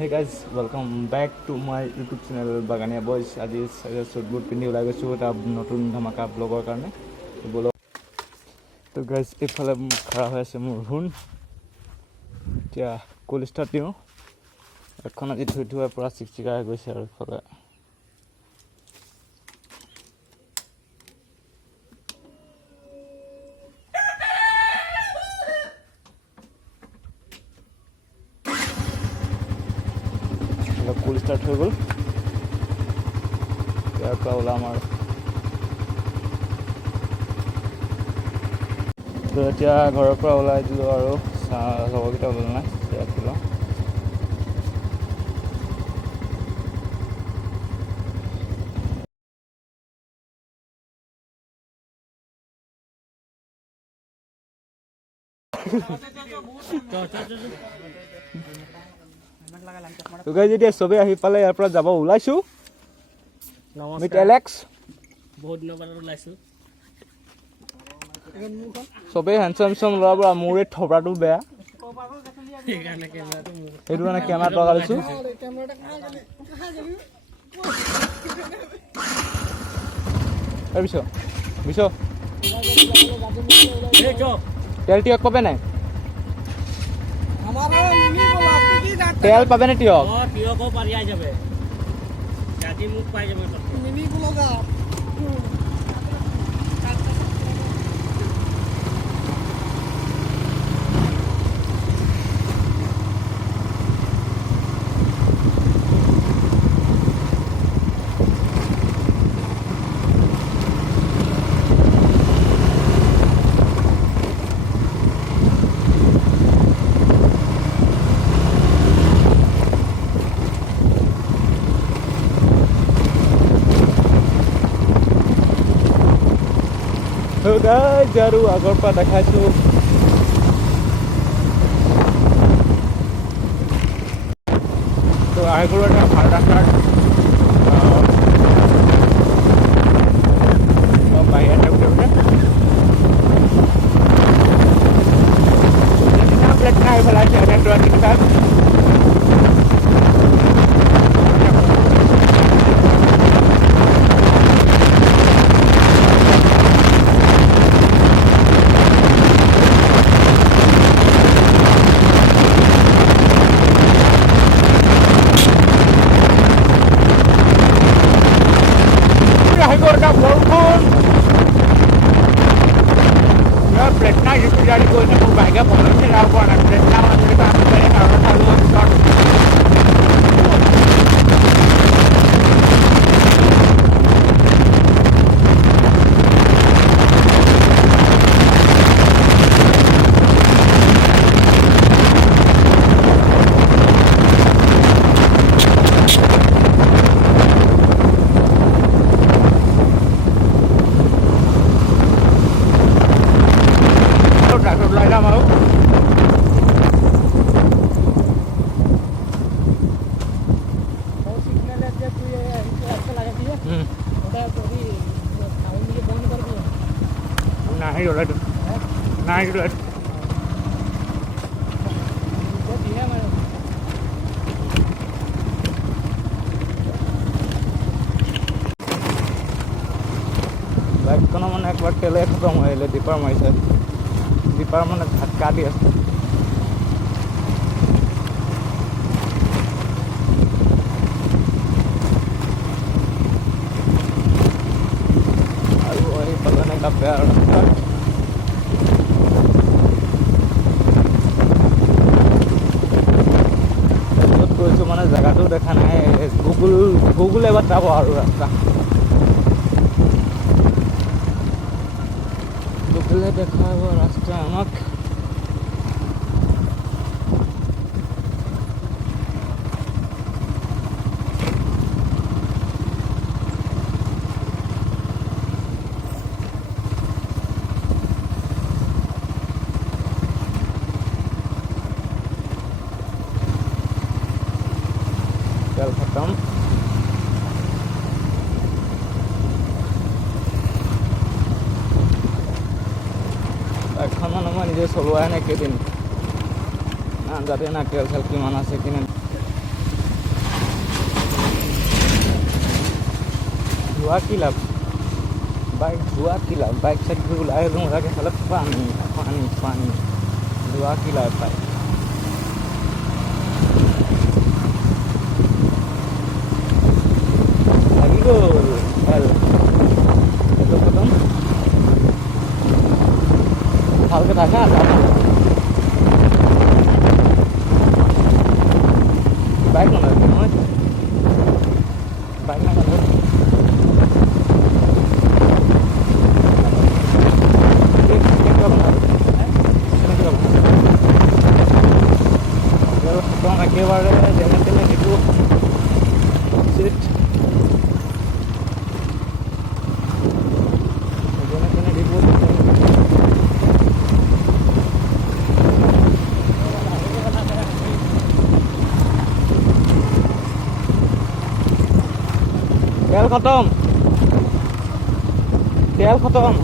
Hey guys, welcome back to my YouTube channel Baganiya boys. আজি সুট বুট পিন্ধি ওলাই গৈছো এটা নতুন ধামাকা ব্লগৰ কাৰণে তো গাইজ এইফালে খাৰা হৈ আছে মোৰ হুন এতিয়া কোল ষ্টাৰ্ট দিওঁ এখন আজি ধুই ধুৱাই পৰা চিকচিকা হৈ গৈছে আৰু ইফালে কোল ষ্টাৰ্ট হৈ গ'ল ইয়াৰ পৰা ওলাম আৰু তো এতিয়া ঘৰৰ পৰা ওলাই দিলোঁ আৰু লগৰকেইটা ওলালে নাই ইয়াত দিলোঁ তো গাইজ এতিয়া চবেই আহি পালে ইয়াৰ পৰা যাব ওলাইছোঁ মিট এলেক্স বহুত দিনৰ পৰা ওলাইছোঁ চবেই হেণ্ডচাম ল'ৰাবোৰ মোৰ এই থপৰাটো বেয়া সেইটো কাৰণে কেমেৰাত লগাই লৈছোঁ তেল টিয়ক পাবে নাই তেল পাবে না টিয়ক টিয়কও পাৰি আহি যাবে আজি মোক পাই যাবে মিনি ব্লগাৰ guys আৰু আগৰ পৰা দেখাইছোঁ তো আগৰ এটা ভাড়া কাৰ্ড বাহিৰত প্লেট নাই পেলাইছে Pretna itu jadi golnya berbahagia pokoknya lawan Pretna kita Nah, itu lah. বাইকখন মানে একবাৰ তেলে খতম হৈ আহিলে দীপাৰ মাৰিছে দীপাৰ মানে ঝাটকা দি আছে আৰু এইফালে এনেকুৱা বেয়া ৰাস্তা য'ত গৈছোঁ মানে জেগাটো দেখা নাই গুগল এবাৰ চাব আৰু ৰাস্তা গুগলে দেখাব ৰাস্তা আমাক তেল খতম এখন মানে মই নিজে চলোৱাই নাই কেইদিন না যাতে না তেল চেল কিমান আছে কিনে ধোৱা কি লাভ বাইক ধোৱা কি লাভ বাইক চাইক ঘূৰি ওলাই লওঁ লাগে খালে পানী পানী পানী ধোৱা কি লাভ বাইক লাগি গ'ল এল এইটো খতম ভালকৈ থাকা বাইক নালাগে নহয় বাইক নালাগে একেবাৰে যেনে তেনে সেইটো চিট যেনে তেনে দিব তেল খতম তেল খতম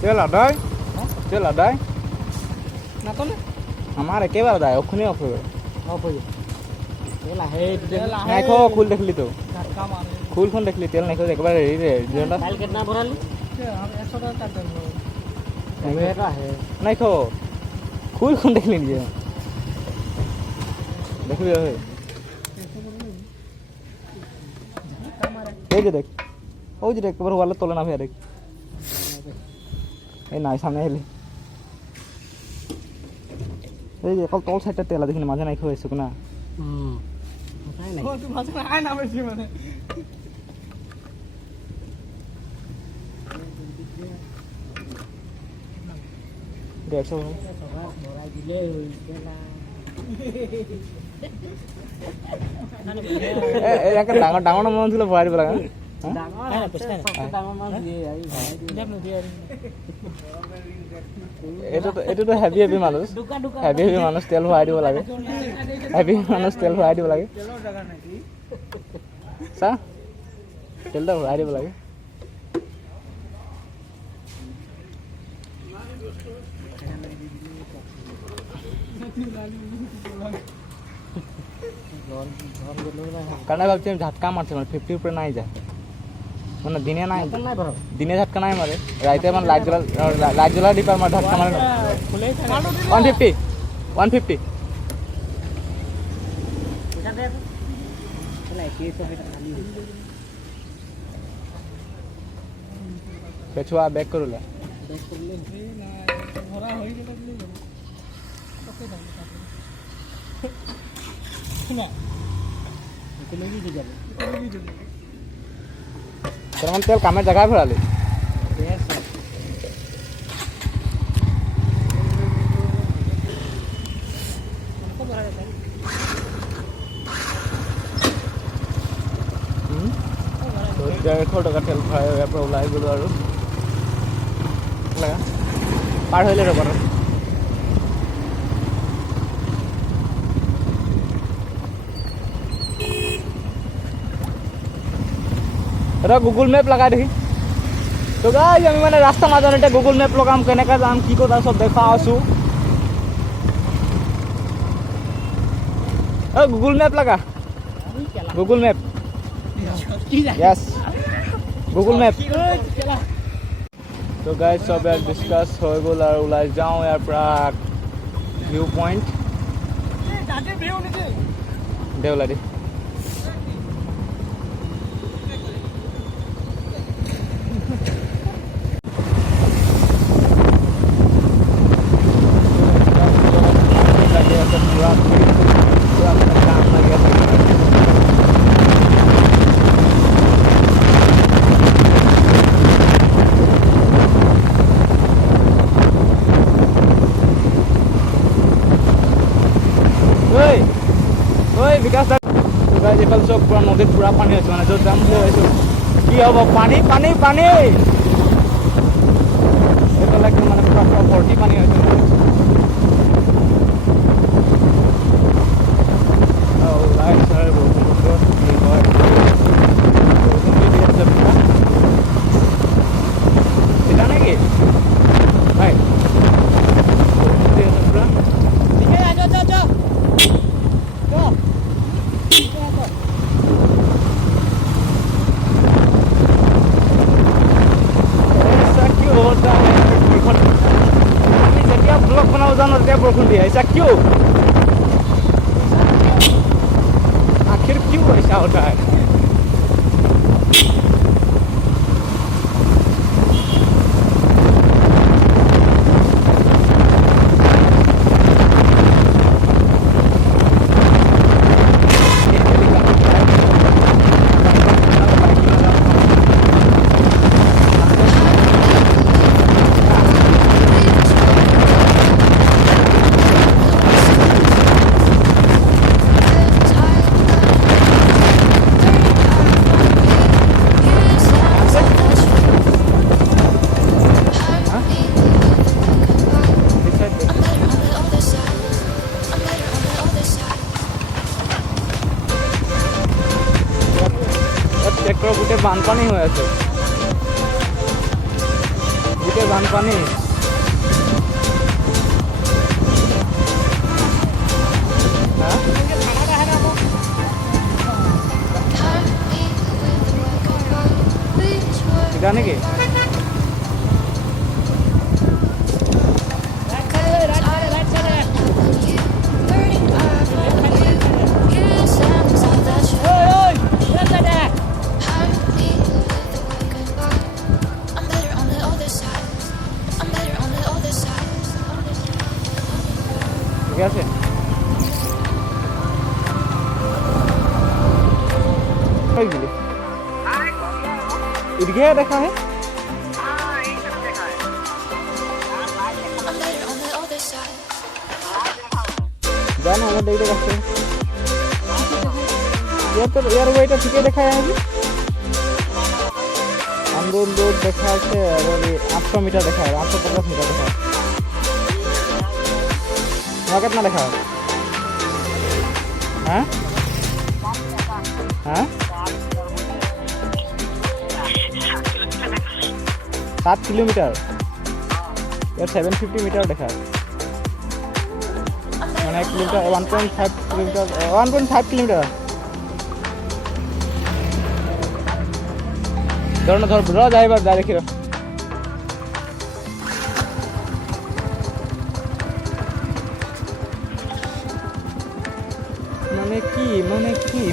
তেল আদায় তেল আদায় নাতনে আমাৰ একেবাৰে আদায় অখুনি অফ হৈ গ'ল অফ হৈ গ'ল তেল আহে নাইখ খুল দেখিলি তো খুলখন দেখিলি তেল নাইখ একেবাৰে হেৰি ৰে তেল কেটনা ভৰালি 100 টকা তেল আহে নাইখ খুলখন দেখিলি নিজে দেখিবি এই যে দেখ ওই যে দেখ একেবারে ওয়ালের তলে নামে দেখ এই নাই সামনে এলি এই যে অকল তল সাইডটা তেলা দেখিনি মাঝে নাই খাইছো না ডাঙৰ ডাঙৰ মন ছিল ভৰাই দিব লাগে এইটোতো হেভি হেভি মানুষ হেভি হেভি মানুষ তেল ভৰাই দিব লাগে হেভি মানুষ তেল ভৰাই দিব লাগে চা তেলটা ভৰাই দিব লাগে কারণ ভাবছি আমি ঝাটকা মারছে মানে 50 উপরে নাই যায় মানে দিনে নাই দিনে ঝাটকা নাই মারে রাইতে মানে লাইট জ্বলা দি পার মার ঝাটকা মারে না 150 150 পেছুয়া ব্যাক করলে তেমন তেল কামের জায়গায় ভরালি টাকা তেল ভৰাই ইয়াৰ পৰা ওলাই গ'লো আৰু পাৰ হৈলে ৰ'ব এটা গুগল মেপ লগাই দেখি তো গাইজ আমি মানে ৰাস্তা নাজানো এতিয়া গুগল মেপ লগাম কেনেকৈ যাম কি কথা চব দেখা আছোঁ গুগল মেপ লগা Google map Yes. Google Map. So guys, so we discuss হৈ গ'ল আৰু ওলাই যাওঁ ইয়াৰ পৰা ভিউ পইণ্ট দেউলাৰি এইফালে চব পুৰা নদীত পুৰা পানী হৈছে মানে য'ত যাম বুলি ভাবিছোঁ কি হ'ব পানী পানী পানী এইফালে মানে পুৰা পুৰা ভৰ্তি পানী হৈছে उजाনৰ এতিয়া বৰষুণ দিয়ে ऐसा क्यों आखिर क्यों ऐसा होता है ট্ৰেক্টৰ গোটেই বানপানী হৈ আছে গোটেই বানপানী এটা নেকি ঠিক আছে इधर देखा है जाना हमें देख देखा यार तो यार वो इधर ठीक है देखा है अभी अंदर दूर देखा है और 800 मीटर देखा है 850 मीटर देखा है वहाँ कितना देखा है हाँ हाँ 7 किलोमीटर यार 750 मीटर देखा है मैंने 1 किलोमीटर 1.5 किलोमीटर 1.5 किलोमीटर ধর না ধর র যাই এবার যা দেখি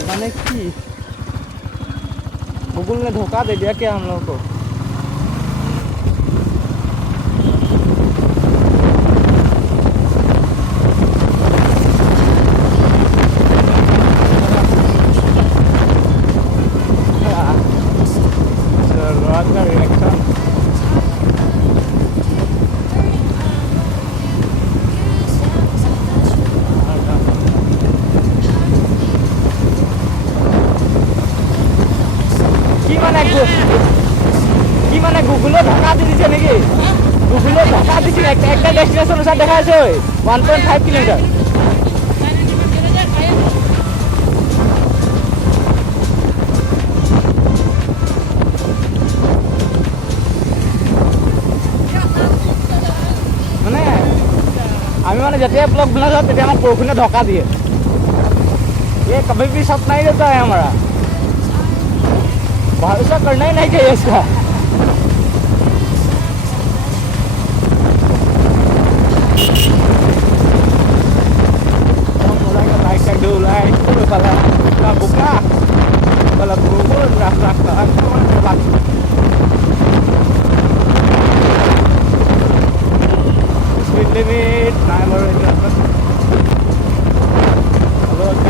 माने की गूगल ने धोखा दे दिया क्या हम लोग को কি মানে গুগলে ধোকা দি দিছে নাকি গুগলে ধোকা দিছে একটা ডেস্টিনেশন অনুসার দেখা আছে 1.5 কিলোমিটার মানে আমি মানে যেতিয়া ব্লগ बनाता हूं তেতিয়া আমাক বৰষুণে ধোকা দিয়ে ये कभी भी साथ नहीं रहता है हमारा भरोसा करना ही नहीं चाहिए इसका kalau bubur rak-rakan speed limit naik baru itu kalau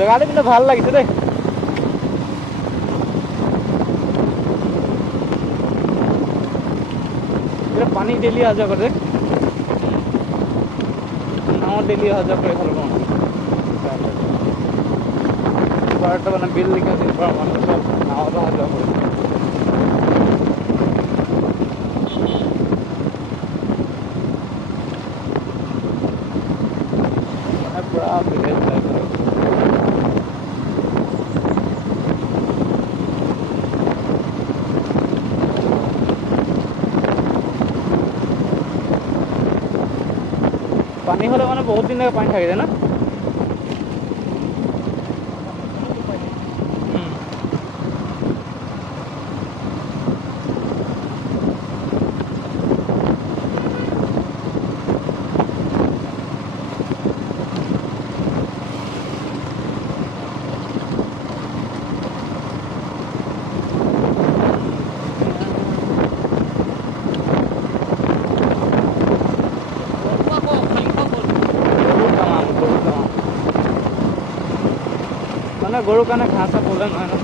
জেগাটো কিন্তু ভাল লাগিছে দেই। পানী ডেইলি অহা যোৱা কৰে, নাৱত ডেইলি অহা যোৱা কৰি ভাল পাওঁ। মানে বিল লিখা আছে মানুহ চব নাৱত অহা যোৱা কৰে। মানে পুৰা ভিলেজ টাইপ। পানী হলে মানে বহুত দিন পানী থাকে যায় না। মানে গৰুৰ কাৰণে ঘাঁহ চাহ প্ৰব্লেম নহয় ন।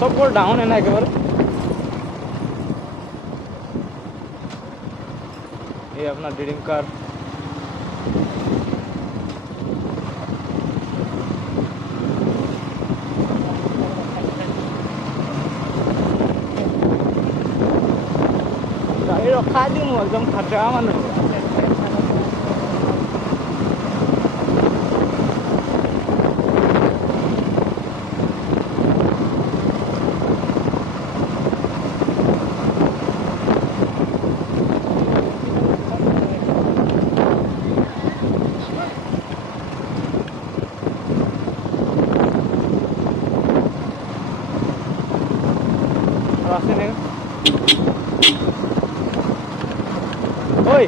सब বোৰ ডাউন এনে একেবাৰে। এই আপোনাৰ ড্ৰিম কাৰ গাড়ী ৰখাই দিওঁ একদম খাতৰা মানুহ। Oi,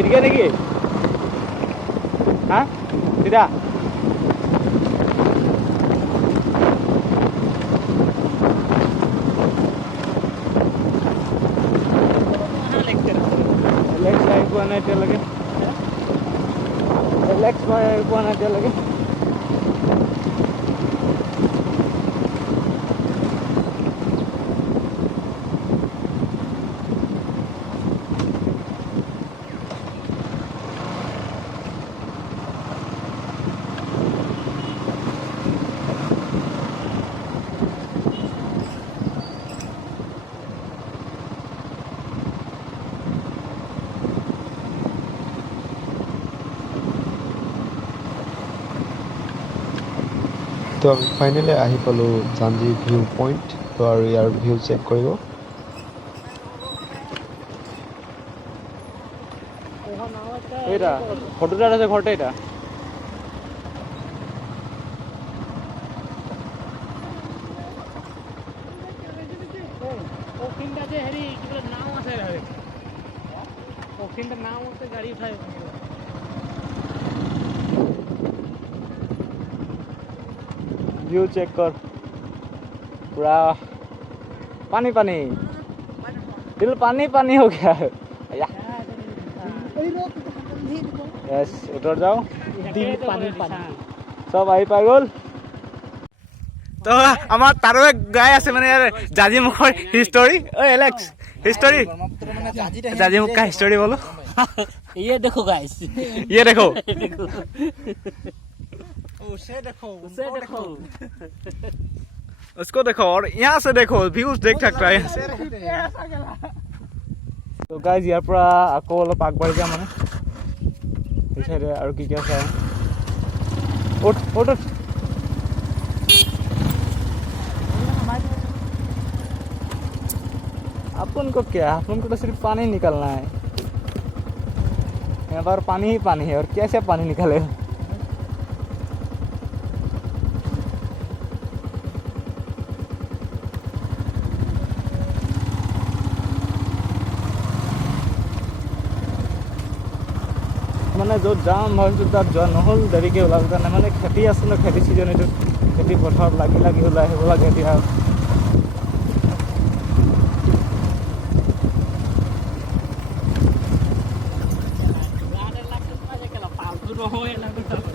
ini lagi? Hah? Tidak. Relax lagi buat aja lagi. Relax buat aja lagi. তো আমি ফাইনেলি আহি পালোঁ জাঞ্জি ভিউ পইণ্ট। তো আৰু ইয়াৰ ভিউ চেক কৰিব। এটা ফটোটা আছে ঘৰতে এটা। গাড়ী উঠাই व्यू चेक कर, पूरा पानी पानी, दिल पानी पानी हो गया है। यस उतर जाओ, দিল পানী পানী सब आহি পাই গ'ল। তো আমাৰ তাৰো এক গাই আছে মানে ইয়াৰ জাজি মুখৰ হিষ্টৰী। ঐ এলেক্স हिस्टोरी जाजी मुख का हिस्टोरी बोलो। ये देखो गाइस, ये देखो उसे देखो, उसे देखो, उसको देखो और यहाँ से देखो, व्यूज देख सकता है यहाँ से। तो गाइस यार पूरा আকৌ অলপ আগবাঢ়ি যাম মানে এই সাইডে আৰু কি কি আছে। উঠ উঠ উঠ। अपन को क्या, अपन को तो सिर्फ पानी निकलना है। यहाँ पर पानी ही पानी है और कैसे पानी निकले মানে য'ত যাম ভাবিছোঁ তাত যোৱা নহ'ল দেৰিকৈ ওলাব কাৰণে মানে খেতি আছে ন খেতি ছিজন এইটো খেতি পথাৰত লাগি ওলাই আহিব লাগে এতিয়া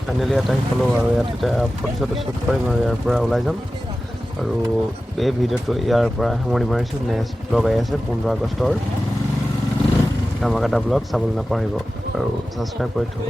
ফাইনেলি ইয়াত আহি পালোঁ আৰু ইয়াত এতিয়া ফটো শ্বুট কৰিম আৰু ইয়াৰ পৰা ওলাই যাম আৰু এই ভিডিঅ'টো ইয়াৰ পৰা সামৰণি মাৰিছোঁ নেক্সট ব্লগ আহি আছে 15 আগষ্টৰ ধামাকাটা ব্লগ চাবলৈ নাপাহৰিব আৰু ছাবস্ক্ৰাইব কৰি থ'ব